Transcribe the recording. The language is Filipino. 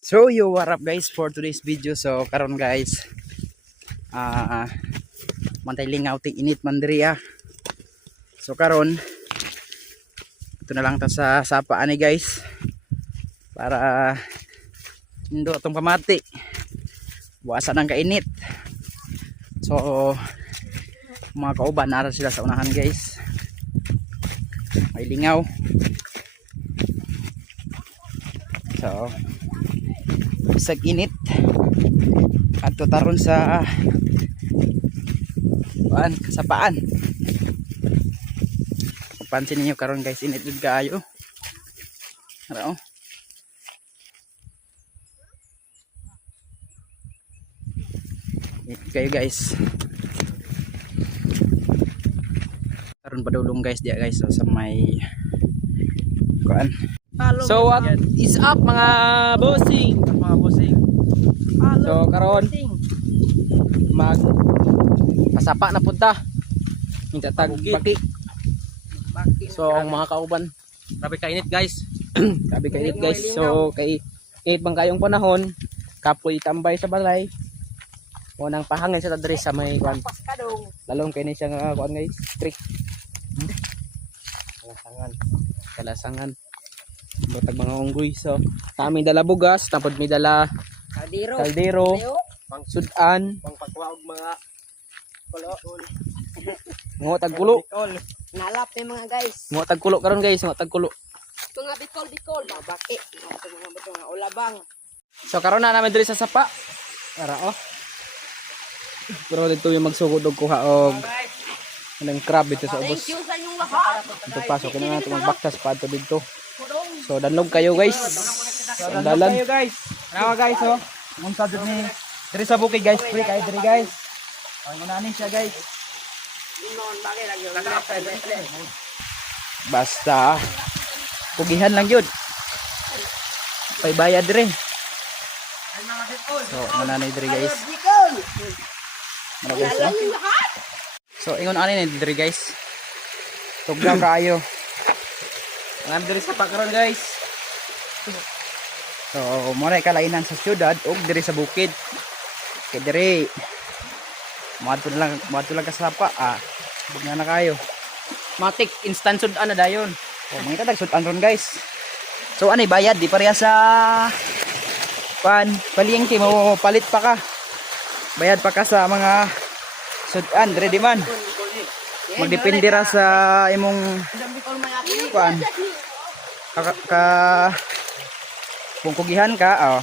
So yo, what up guys for today's video. So karon guys, mantay lingaw ting init man diri ah. So karon ito na lang ta sa sapa ani guys para indo atong pamati. Buwasan ang kainit. So mga kauban nara sila sa unahan guys. May lingaw. So isag init at tutaron sa kasapaan. Pansin niyo karon guys, init jud kaayo. Ara oh. Init kayo guys. Karon padulong guys dia guys sa may kuan. So what is up mga bossing? So karon mag pasapa na punta. Minta tagit. So ang mga kauban, grabe kainit guys. Grabe kainit guys. So kay init bang kayong panahon, kapoy tambay sa balay. Unang pahangin sa tadre sa may kuan. Lalong kay ni siya nga kuan guys, strict. Kalasangan. Butag mga unggoy. So kami dala bugas, tapos may dala kaldero, pangsudan, pangpakwaog mga kulo. Ngo tagkulo. Nalap ni mga guys. Ngo tagkulo karon guys, ngo tagkulo. Mga bikol babaki. Mga ulabang. So karon na namin diri sa sapa. Ara oh. Pero dito yung magsugod og kuha og anong crab dito sa ubos. Thank you sa inyong lahat. Dito pasok na nato magbaktas pa ato dito. So danlog kayo guys. Sandalan kayo guys. Nawa guys oh. Unsa jud ni diri sa bukid guys, free kayo diri guys. Ang unani siya guys. Basta pugihan lang yun. Pay bayad rin. So mananay diri guys. Mana guys oh. So ingon ani ni diri guys. Tugnaw kaayo. Ang diri sa pakaron guys. So mo na kalainan sa syudad ug diri sa bukid. Kay diri Mato lang ka sa sapa bugna na kayo. Matik instant sudan na dayon. Oh, mangita dag sudan ron guys. So ani bayad di pareha sa palengke mo palit pa ka. Bayad pa ka sa mga sudan ready man. Magdepende ra sa imong kung kugihan ka